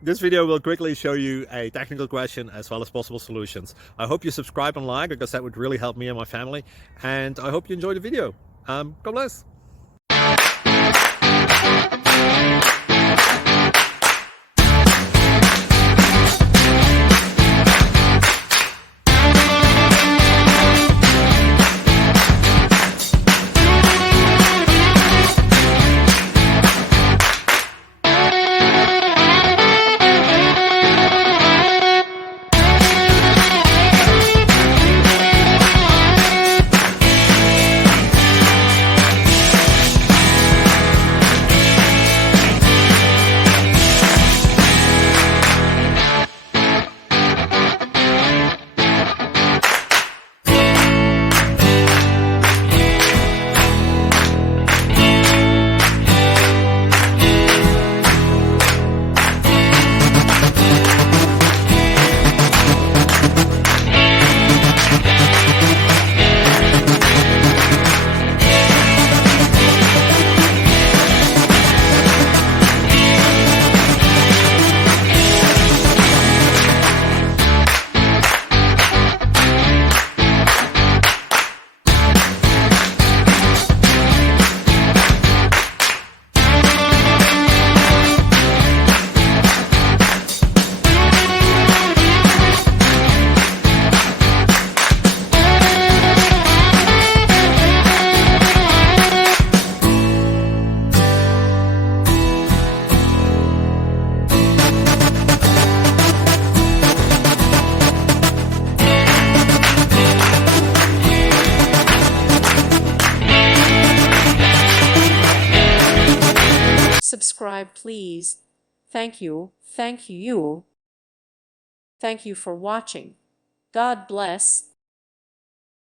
This video will quickly show you a technical question as well as possible solutions. I hope you subscribe and like, because that would really help me and my family. And I hope you enjoy the video. God bless. Subscribe, please. Thank you. Thank you. Thank you for watching. God bless.